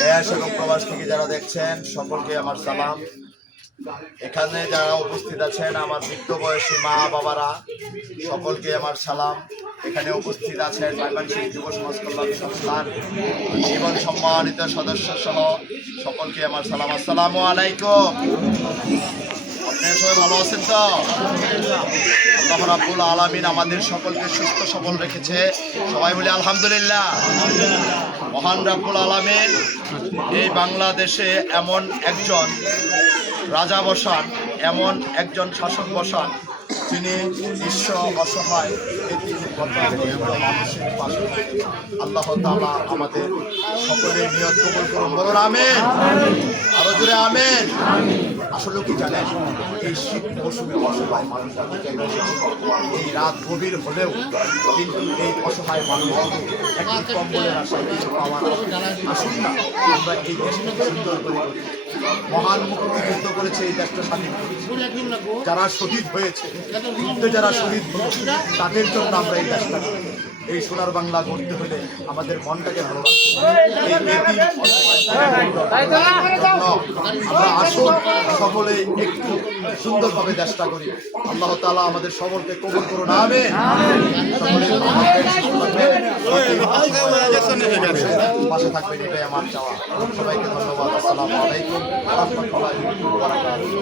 দেশ এবং প্রবাস থেকে যারা দেখছেন সকলকে আমার সালাম। এখানে যারা উপস্থিত আছেন আমার বৃদ্ধ বয়সী মা বাবারা, সকলকে আমার সালাম। এখানে উপস্থিত আছেন ময়মনসিংহ যুব সমাজ কল্যাণ সংস্থার জীবন সম্মানিত সদস্য সহ সকলকে আমার সালাম। আসসালামু আলাইকুম। আপনারা সবাই ভালো আছেন তো? আল্লাহ রাব্বুল আলামিন আমাদের সকলকে সুস্থ সবল রেখেছে, সবাই বলি আলহামদুলিল্লাহ। মহান রাব্বুল আলামিন এই বাংলাদেশে এমন একজন রাজা বসান, এমন একজন শাসক বসান যিনি নিঃস্ব অসহায় মানুষের পাশে। আল্লাহ তাআলা আমাদের সকলের নিয়ত কবুল করুন, বলুন আমিন। আরো জোরে আমিন। আসলে কি জানেন, এই শীত মৌসুমে অসহায় মানুষরা এই রাত গভীর হলেও কিন্তু এই অসহায় মানুষ একটি কম্বলের আশায় কিছু পাওয়ার। আসুন না আমরা এই দেশটাকে সুন্দর করে করি। মহান মুক্তিযুদ্ধ করেছে এই দেশটা স্বাধীন করেছে, যারা শহীদ হয়েছে, যুদ্ধে যারা শহীদ হয়েছে তাদের জন্য আমরা এই দেশটা, এই সোনার বাংলা করতে হলে আমাদের মনটাকে ভালো আমরা আসুন সকলে একটু সুন্দরভাবে দেশটা করি। আল্লাহ তাআলা আমাদের সকলকে কবুল করুন, আমিন। পাশে থাকবেন, এটাই আমার চাওয়া। সবাইকে ধন্যবাদ। আসসালামু আলাইকুম ওয়া রাহমাতুল্লাহি ওয়া বারাকাতুহু।